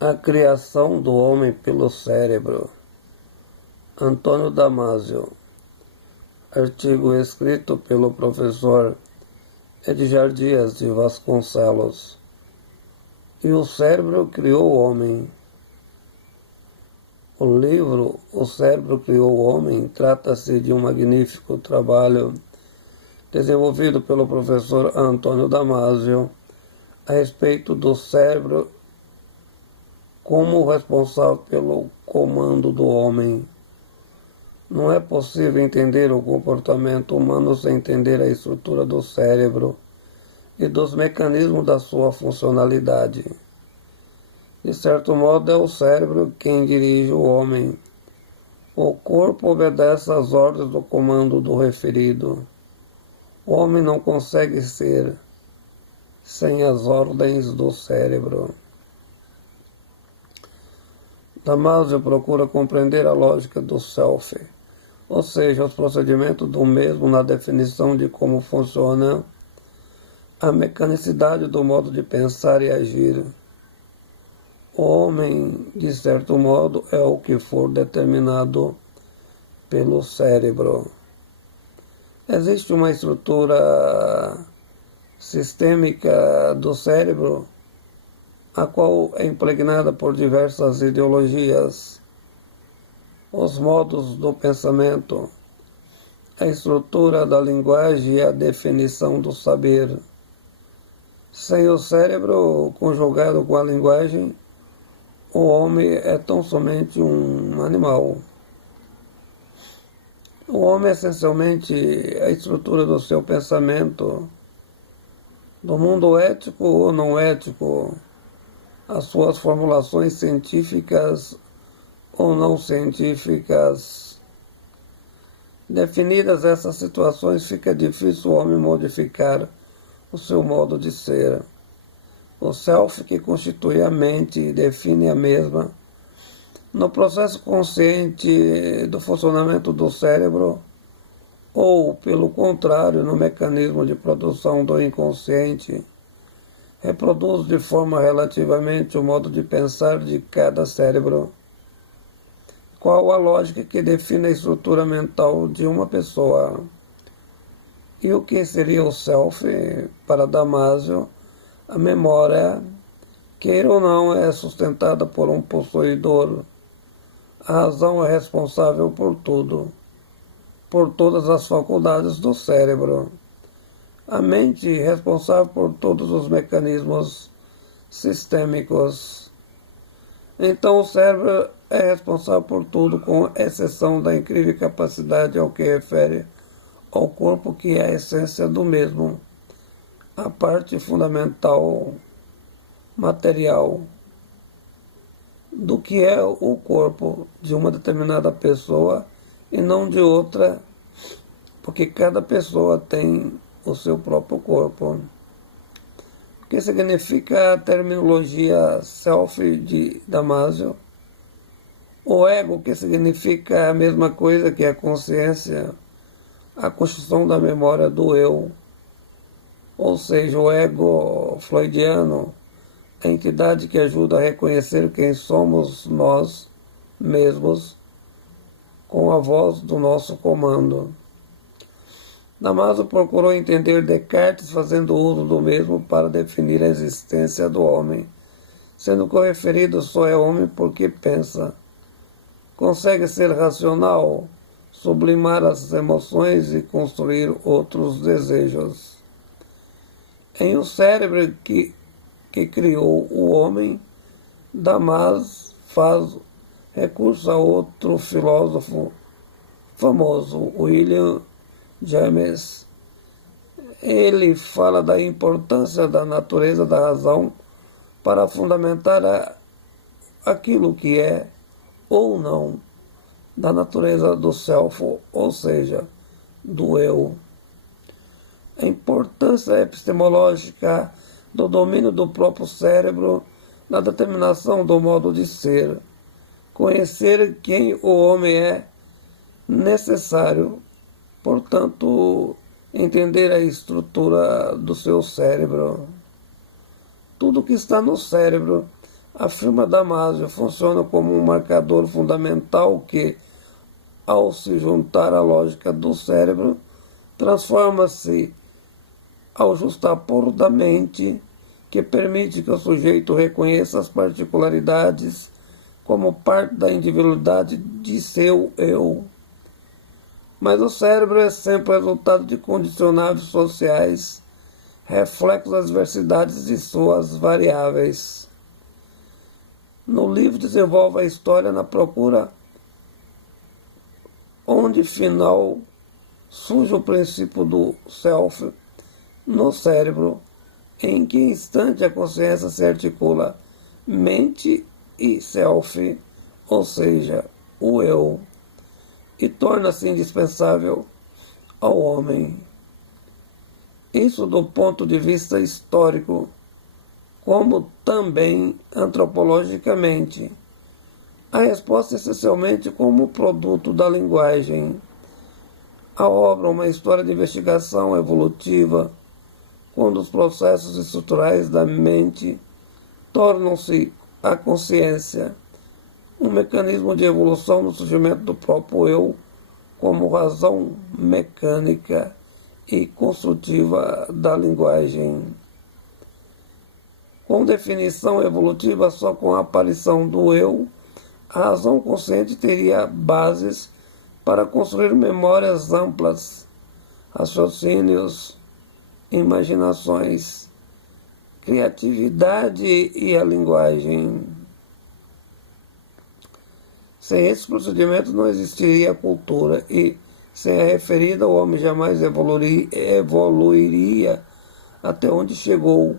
A criação do homem pelo cérebro. Antônio Damasio. Artigo escrito pelo professor Edgar Dias de Vasconcelos. E o cérebro criou o homem. O livro O Cérebro Criou o Homem trata-se de um magnífico trabalho desenvolvido pelo professor Antônio Damasio a respeito do cérebro como responsável pelo comando do homem. Não é possível entender o comportamento humano sem entender a estrutura do cérebro e dos mecanismos da sua funcionalidade. De certo modo, é o cérebro quem dirige o homem. O corpo obedece às ordens do comando do referido. O homem não consegue ser sem as ordens do cérebro. Damasio procura compreender a lógica do self, ou seja, os procedimentos do mesmo na definição de como funciona a mecanicidade do modo de pensar e agir. O homem, de certo modo, é o que for determinado pelo cérebro. Existe uma estrutura sistêmica do cérebro, a qual é impregnada por diversas ideologias, os modos do pensamento, a estrutura da linguagem e a definição do saber. Sem o cérebro conjugado com a linguagem, o homem é tão somente um animal. O homem é essencialmente a estrutura do seu pensamento, do mundo ético ou não ético, as suas formulações científicas ou não científicas. Definidas essas situações, fica difícil o homem modificar o seu modo de ser. O self, que constitui a mente e define a mesma, no processo consciente do funcionamento do cérebro, ou, pelo contrário, no mecanismo de produção do inconsciente, reproduz de forma relativamente o modo de pensar de cada cérebro. Qual a lógica que define a estrutura mental de uma pessoa? E o que seria o self? Para Damasio, a memória, queira ou não, é sustentada por um possuidor. A razão é responsável por tudo, por todas as faculdades do cérebro. A mente é responsável por todos os mecanismos sistêmicos. Então o cérebro é responsável por tudo, com exceção da incrível capacidade ao que refere ao corpo, que é a essência do mesmo, a parte fundamental material do que é o corpo de uma determinada pessoa e não de outra, porque cada pessoa tem o seu próprio corpo. O que significa a terminologia self de Damasio? O ego, que significa a mesma coisa que a consciência, a construção da memória do eu, ou seja, o ego freudiano, a entidade que ajuda a reconhecer quem somos nós mesmos com a voz do nosso comando. Damasio procurou entender Descartes fazendo uso do mesmo para definir a existência do homem, sendo que o referido só é homem porque pensa. Consegue ser racional, sublimar as emoções e construir outros desejos. Em O Cérebro que criou o homem, Damasio faz recurso a outro filósofo famoso, William James. Ele fala da importância da natureza da razão para fundamentar aquilo que é ou não da natureza do self, ou seja, do eu. A importância epistemológica do domínio do próprio cérebro na determinação do modo de ser. Conhecer quem o homem é necessário, portanto, entender a estrutura do seu cérebro. Tudo que está no cérebro, Afirma Damasio, funciona como um marcador fundamental que, ao se juntar à lógica do cérebro, transforma-se ao justapor da mente, que permite que o sujeito reconheça as particularidades como parte da individualidade de seu eu. Mas o cérebro é sempre o resultado de condicionantes sociais, reflexo das diversidades de suas variáveis. No livro desenvolve a história na procura onde final surge o princípio do self no cérebro, em que instante a consciência se articula mente e self, ou seja, o eu, e torna-se indispensável ao homem. Isso do ponto de vista histórico, como também antropologicamente. A resposta é essencialmente como produto da linguagem. A obra é uma história de investigação evolutiva, quando os processos estruturais da mente tornam-se a consciência, um mecanismo de evolução no surgimento do próprio eu como razão mecânica e construtiva da linguagem. Com definição evolutiva só com a aparição do eu, a razão consciente teria bases para construir memórias amplas, raciocínios, imaginações, criatividade e a linguagem. Sem esses procedimentos não existiria a cultura e, sem a referida, o homem jamais evoluiria até onde chegou.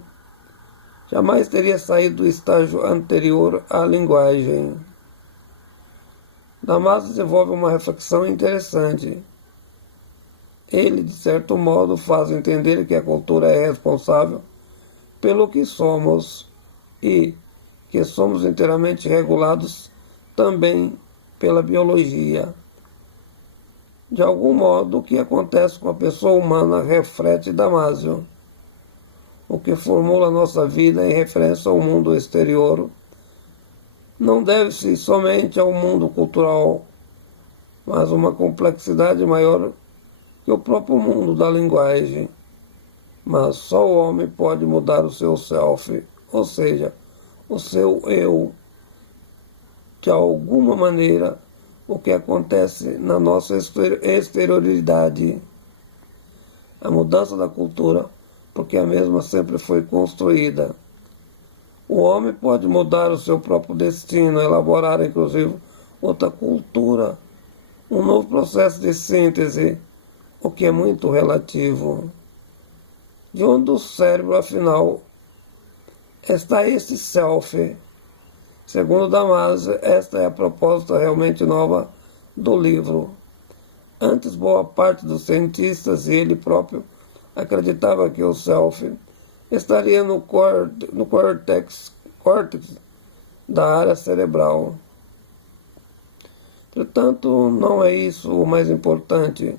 Jamais teria saído do estágio anterior à linguagem. Damasio desenvolve uma reflexão interessante. Ele, de certo modo, faz entender que a cultura é responsável pelo que somos e que somos inteiramente regulados também pela biologia. De algum modo, o que acontece com a pessoa humana reflete Damasio. O que formula a nossa vida em referência ao mundo exterior não deve-se somente ao mundo cultural, mas uma complexidade maior que o próprio mundo da linguagem. Mas só o homem pode mudar o seu self, ou seja, o seu eu. De alguma maneira, o que acontece na nossa exterioridade. A mudança da cultura, porque a mesma sempre foi construída. O homem pode mudar o seu próprio destino, elaborar, inclusive, outra cultura, um novo processo de síntese, o que é muito relativo. De onde o cérebro, afinal, está esse self? Segundo Damasio, esta é a proposta realmente nova do livro. Antes, boa parte dos cientistas e ele próprio acreditava que o self estaria no córtex da área cerebral. Portanto, não é isso o mais importante.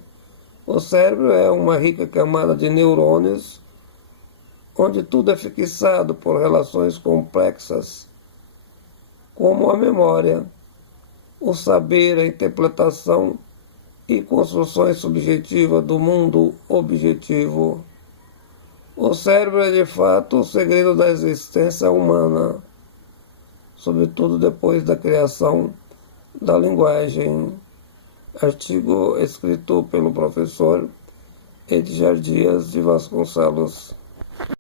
O cérebro é uma rica camada de neurônios, onde tudo é fixado por relações complexas, como a memória, o saber, a interpretação e construções subjetivas do mundo objetivo. O cérebro é de fato o segredo da existência humana, sobretudo depois da criação da linguagem. Artigo escrito pelo professor Edgar Dias de Vasconcelos.